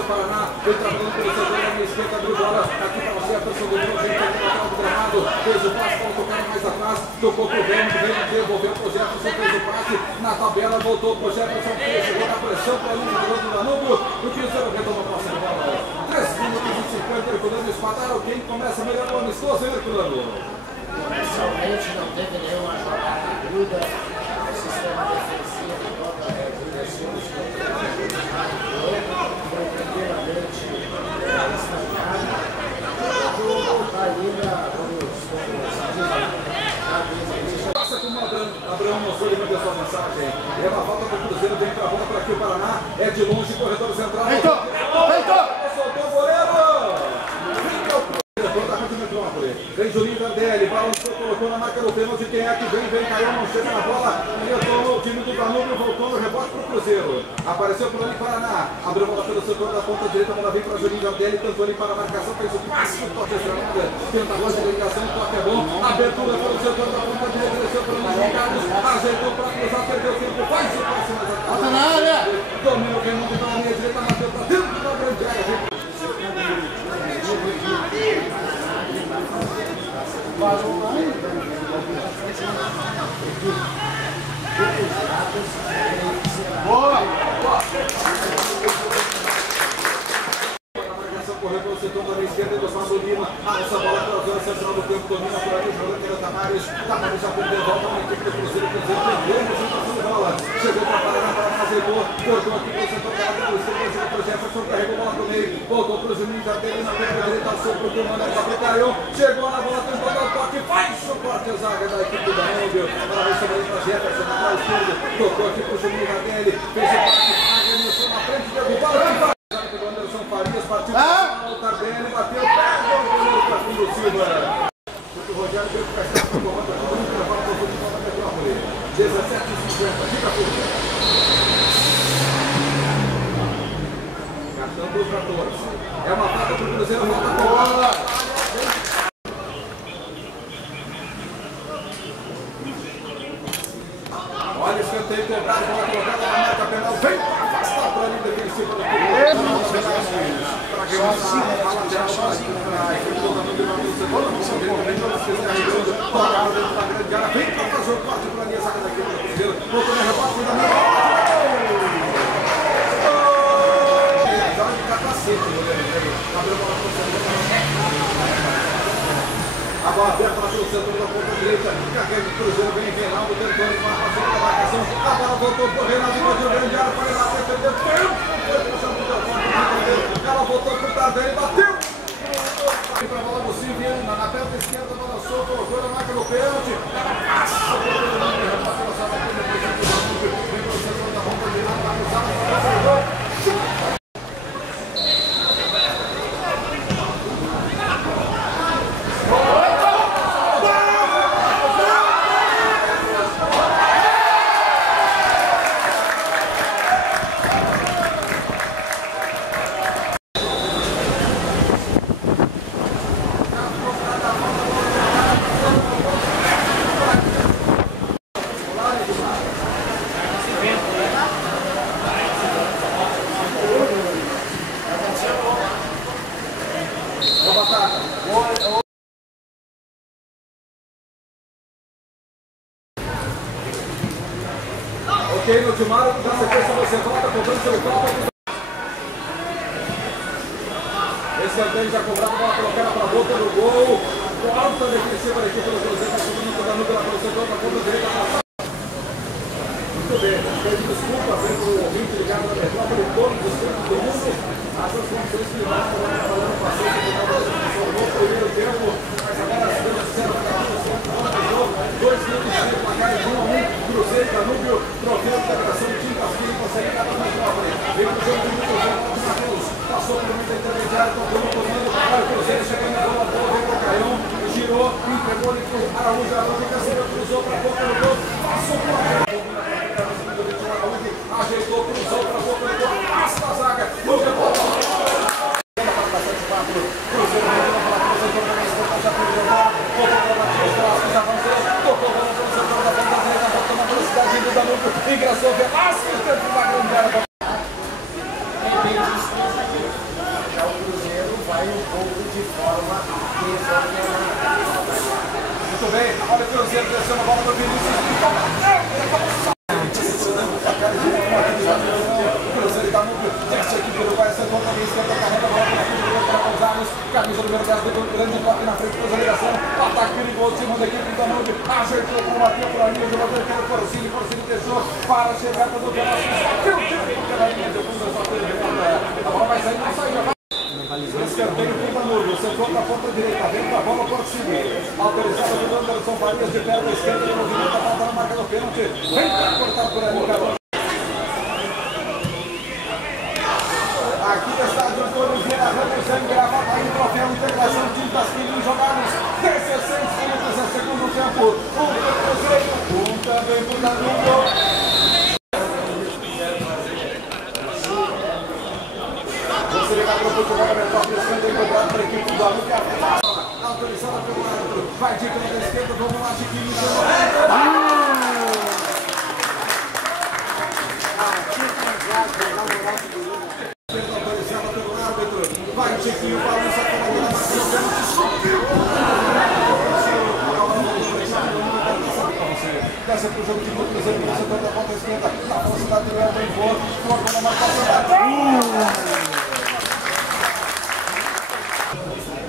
apareceu o Paraná, vem trabalhando pelo setor da minha esquerda, abriu bola, aqui para o Jefferson, do Bruno, vem pelo lateral do gramado, fez o passe para tocar mais atrás, tocou pro Grêmio, devolveu pro Jefferson, fez o passe, na tabela, voltou pro Jefferson, chegou na pressão para a linha do Danúbio, o Cruzeiro retoma a posse de bola. 3 minutos e 50, Herculano espadaram, quem começa melhor no amistoso, Herculano? Comercialmente não teve nenhuma jogada aguda, o sistema defensivo toda a regressão dos contra-ataques, foi primeiramente estancado. O jogo está ainda, passa com o Abraão mostrou e mandou sua mensagem. É uma falta do Cruzeiro, vem pra bola para aqui o Paraná, é de longe, corredor central. Soltou o goleiro! Vem Juninho Tardelli, balançou, colocou na marca do pênalti, quem é que vem, caiu, não chega na bola, retornou o time do Danúbio, voltou no rebote pro Cruzeiro, apareceu por ali Paraná, abriu a bola pelo setor da ponta direita, a bola vem para Juninho Tardelli, tentou ali para a marcação, fez o passe, o toque extranada, tenta a voz de ligação, o toque é bom, abertura pelo setor da ponta direita, desceu para o Luiz Carlos, ajeitou para cruzar, perdeu tempo, faz o passe mais atrás, domina o Raimundo pela linha direita, bateu para dentro da grande área. Boa! Correu pelo setor da esquerda do São Lima, essa bola para a zona central do campo, domina por ali, jogando pela Tamares já perdeu, volta uma equipe do Cruzeiro, perdendo a bola, chegou para Paraná, ajeitou, cortou aqui pelo setor da área, chegou para o Jefferson, carregou a bola para o meio, voltou para o Juninho Tardelli, na perna direita, ao centro, o Mano caiu, chegou na bola, tentou dar o toque, faz o corte, a zaga da equipe do Danúbio, para ver se vai para Jefferson, na trás esquerda, tocou aqui para o Juninho Tardelli, fez o passe, arremessou na frente, derrubou, Farias partiu o Tardelli, bateu o goleiro para o Silva. O Rogério veio para cá, para a bola para o futebol da Metrópole. 17h50, fica por cartão dos 14. É uma falta para o Cruzeiro, volta a bola. Olha o escanteio cobrado, bola colocada na marca penal, vem para afastar para a linha defensiva do Cruzeiro. Vem para fazer o corte para a linha, saca daqui do Cruzeiro, voltou no rebote, foi da minha joga de capacete, abriu a bola para o centro. A bola aberta pelo setor da ponta direita, carrega o Cruzeiro, vem lá, tentando uma passada da marcação, a bola voltou para o Renato, invadiu o grande área, foi lá, perdeu tempo, foi para o chão do ela voltou para o Tardelli, bateu! Para a bola do Silvio, na perna esquerda, balançou, colocou na marca do pênalti, ela passa por todo mundo, repassa na sala da frente do Danúbio, vem para o setor da ponta direita, vai cruzar, ok, no Tilmaro, na sequência você volta, cobrando seu copo. Esse canteio já cobrado, bola colocada para a boca do gol. Alta defensiva da equipe do Cruzeiro, está subindo o Danúbio lá pelo setor da ponta direita. Muito bem, peço desculpa pelo ouvinte ligado na Metrópole, todos os tempos do mundo. As transformações que nós estamos falando passando por causa da transformação no primeiro tempo, mas agora as coisas disseram que a transformação 2 minutos de placar de 1-1, Cruzeiro e Danúbio, troféu de integração de time Casquinho, consegue dar para a Metrópole. Vem o jogo de muito bem, o Matheus passou pelo meio da intermediária, tocou no comando, o Cruzeiro chegando na bola, vem para o Caião, girou, entregou ali para o Araújo, Araújo cruzou para a boca do gol, passou por aí. Ajeitou, cruzou para a boca do gol, passa a zaga, no rebote. Cruzeiro vendeu para a cruzadora da esquerda, já perdeu a bola, voltou para o Matheus, já avançou, tocou a bola para o setor da ponta direita, voltou na velocidade do Danúbio, ingressou Velasquez dentro da grande área. sair um pouco de forma desordenada. Muito bem, olha o Cruzeiro descendo a bola do Vinícius. O Cruzeiro está muito teste aqui pelo Uruguai, essa conta de esquerda, carrega a bola para Gonzalez, camisa número 10 do grande toque na frente da ligação, ataque perigoso, cima da equipe do Danube, ajeitou para bater por ali, o jogador que era o Porcini deixou para chegar para o Velasquez, bateu o tempo pela linha de fundo, a bola vai sair, não sai, já vai. Escanteio para o Danube, centrou para a ponta direita, vem para a bola Porcini, autorizado pelo Anderson Farias de perna esquerda, de movimento, a falta na marca do pênalti, vem para cortar por ali, Carlos. Aqui no estádio Oliveira Ramos, gravata aí, troféu, integração, tintas, quilinhos jogados, 16 minutos é segundo tempo, um para o Cruzeiro, um também para o Danube. Você liga para o futebol, é top, escanteio cobrado para a equipe do Danube, autorizada pelo árbitro, vai de canto à esquerda, vamos lá, Chiquinho, vai Chiquinho, balança pela linha da desce para o jogo de Cruzeiro, no setor da ponta esquerda, na velocidade do Léo, bem forte, troca na marcação.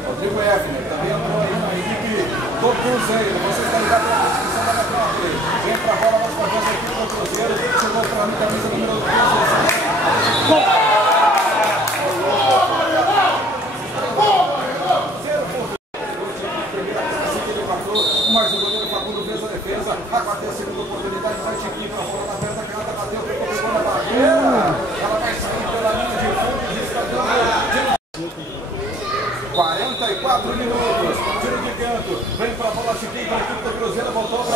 Rodrigo Efner, também entrou aí na equipe do Cruzeiro, você está ligado na descrição da metrópole, vem para a bola mais uma vez a equipe do Cruzeiro, chegou para a camisa número 15, mas o goleiro Facundo fez a defesa, agora a segunda oportunidade, vai Chiquinho para fora da perna, canada, bateu, pegou na barreira, ela vai sair pela linha de fundo, descartando. 44 minutos, tiro de canto, vem para a bola Chiquinho, para a equipe do Cruzeiro, voltou para